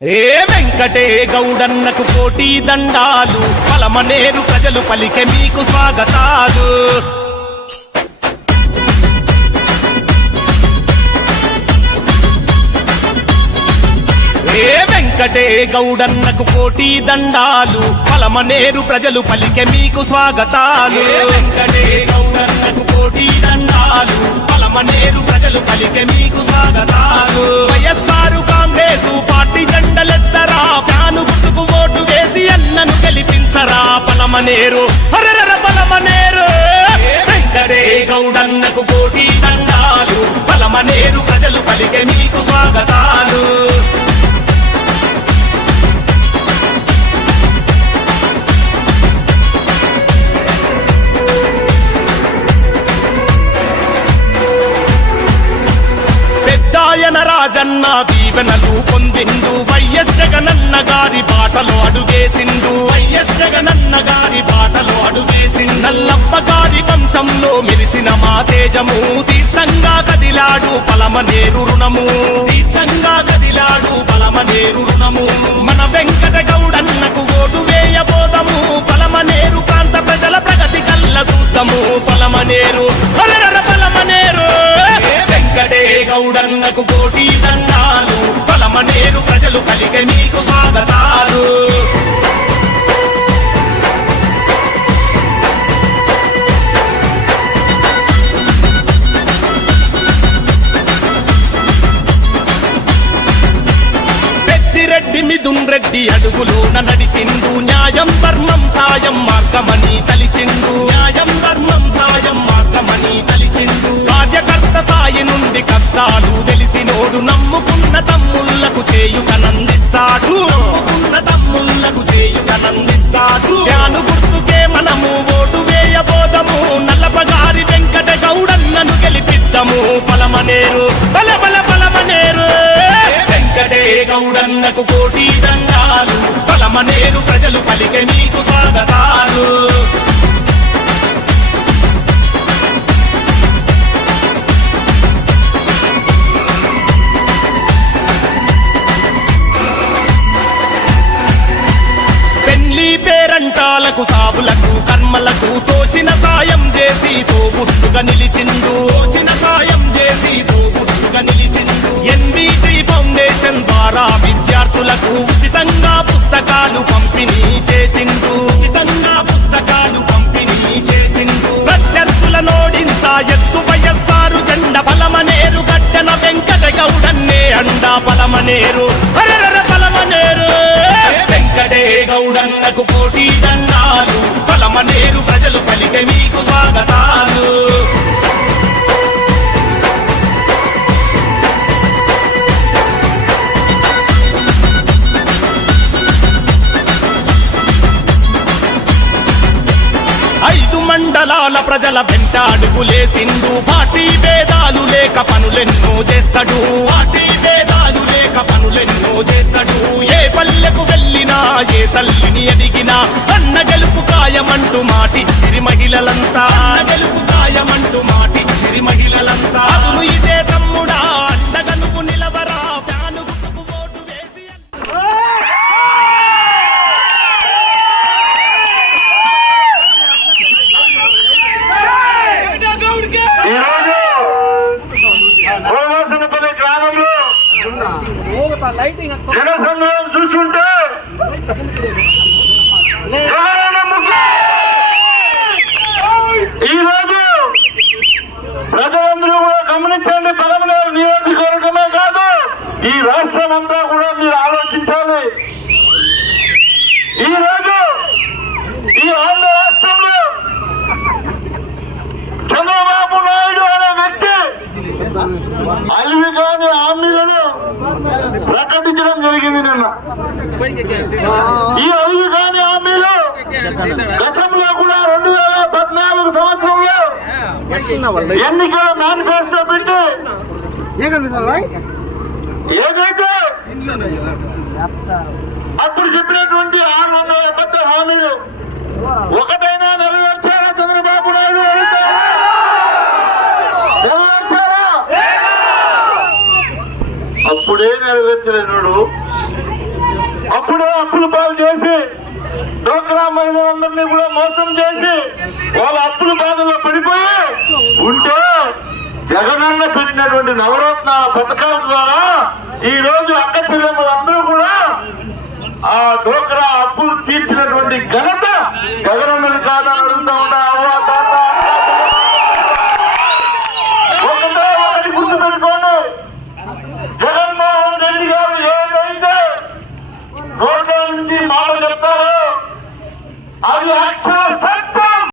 ఏ వెంకటే గౌడన్నకు కోటి దండాలు, పలమనేరు ప్రజలు పలికే మీకు స్వాగతాలు. ఏ వెంకటే గౌడన్నకు కోటి దండాలు, పలమనేరు ప్రజలు పలికే మీకు స్వాగతాలు. వెంకటే గౌడన్నకు కోటి దండాలు, పలమనేరు ప్రజలు పలికే మీకు స్వాగతాలు. వైఎస్ఆర్ కాంగ్రెసు పార్టీ జెండలెత్తరా, ఫ్యాను గుర్తుకు ఓటు వేసి అన్నను గెలిపించరా. పలమనేరు హరర పలమనేరు, వెంకటే గౌడన్నకు కోటి దండాలు, పలమనేరు ప్రజలు పలికే మీకు స్వాగతాలు. పెద్దాయన రాజన్న దీవెనలు పొందిండు, వైఎస్ జగనన్న గారి బాటలో అడుగేసిండు. వైఎస్ జగనన్న గారి బాటలో అడుగేసిండు. నల్లప్ప గారి వంశంలో మెరిసిన మా తేజము, తీర్థంగా కదిలాడు పలమనేరు రుణము. తీర్థంగా కదిలాడు పలమనేరు రుణము. మన వెంకట గౌడన్నకు ఓటు వేయబోదము, పలమనేరు ప్రాంత ప్రజల ప్రగతి కళ్ళదూతము. పలమనేరు హరర పలమనేరు, వెంకటే గౌడన్నకు కోటి దండాలు, పలమనేరు ప్రజలు కలిగే మీకు స్వాగతాలు. పెద్దిరెడ్డి మిథున్ రెడ్డి అడుగులోన నడిచిండు, న్యాయం ధర్మం సాయం మార్గమని తలిచిండు. న్యాయం ధర్మం సాయం మార్గమని తలిచిండు. కార్యకర్త స్థాయి నుండి కష్టాలు తెలిసినోడు, నమ్ముకున్న తమ్ముళ్లకు చేయుకనందిస్తాడు. నమ్ముకున్న తమ్ముళ్లకు చేయుకనందిస్తాడు. ఫ్యాను గుర్తుకే మనము ఓటు వేయబోదము, నల్లపగారి వెంకట గౌడన్నను గెలిపిద్దాము. పలమనేరు బల బల పలమనేరు, వెంకటే గౌడన్నకు కోటి దండాలు, పలమనేరు ప్రజలు పలికే మీకు స్వాగతాలు. పేరంటాలకు సావులకు కర్మలకు తోచిన సాయం చేసి తోబుట్టుగా నిలిచిండు. తోచిన సాయం చేసి తోబుట్టుగా నిలిచిండు. ఎన్బీజీ ఫౌండేషన్ ద్వారా విద్యార్థులకు ఉచితంగా పుస్తకాలు పంపిణీ చేసిండు. ఉచితంగా పుస్తకాలు పంపిణీ చేసిండు. ప్రత్యర్థుల నోడించా ఎత్తు వైఎస్ఆర్ జెండ, పలమనేరు గడ్డన వెంకట గౌడన్నే అండా. పలమనేరు హరర పలమనేరు, వెంకటే గౌడన్నకు కోటి దండాలు, పలమనేరు ప్రజలు పలికే మీకు స్వాగతాలు. ఐదు మండలాల ప్రజల వెంట అడుగులేసిండు, పార్టీ భేదాలు లేక పనులెన్నో చేస్తాడు. పార్టీ భేదాలు లేక పనులెన్నో చేస్తాడు. ఏ పల్లెకు వెళ్ళినా ఏ తల్లిని ఎదిగినా అన్న గెలుపు కాయమంటూ మాటిచ్చిరి మహిళలంతా. అన్న గెలుపు కాయమంటూ మాటిచ్చిరి మహిళలంతా. అదును ఇదే తమ్ముడా, అండగా నువ్వు నిలవరా, ఫ్యాను గుర్తుకు ఓటు వేసి. జనసంద్రం చూస్తుంటే ఈ రోజు ప్రజలందరూ కూడా గమనించండి. పలమనేరు నియోజకవర్గమే కాదు, ఈ రాష్ట్రం అంతా కూడా మీరు ఆలోచించాలి. ఈ రోజు ఈ ఆంధ్ర రాష్ట్రంలో చంద్రబాబు నాయుడు అనే వ్యక్తి అలివి కాని హామీలను ప్రకటించడం జరిగింది నిన్న. ఈ అలివి కాని హామీలు గతంలో కూడా 2014 సంవత్సరంలో ఎన్నికల మేనిఫెస్టో పెట్టి ఏదైతే అప్పుడు చెప్పినటువంటి 680 హామీలు ఒకటైనా నెరవేర్చారా చంద్రబాబు నాయుడు? నెరవేర్చారా? అప్పుడే నెరవేర్చలేనాడు అప్పుడే అప్పులు పాలు చేసి డోక్రా మహిళలందరినీ కూడా మోసం చేసి వాళ్ళ అప్పుల బాధల్లో పడిపోయి ఉంటే జగనన్న పెట్టినటువంటి నవరత్నాల పథకాల ద్వారా ఈ రోజు అక్క చెల్లెమ్మలందరూ కూడా ఆ డోక్రా అప్పులు తీర్చినటువంటి ఘనత జగనన్నది కాదని అడుగుతా ఉన్నా.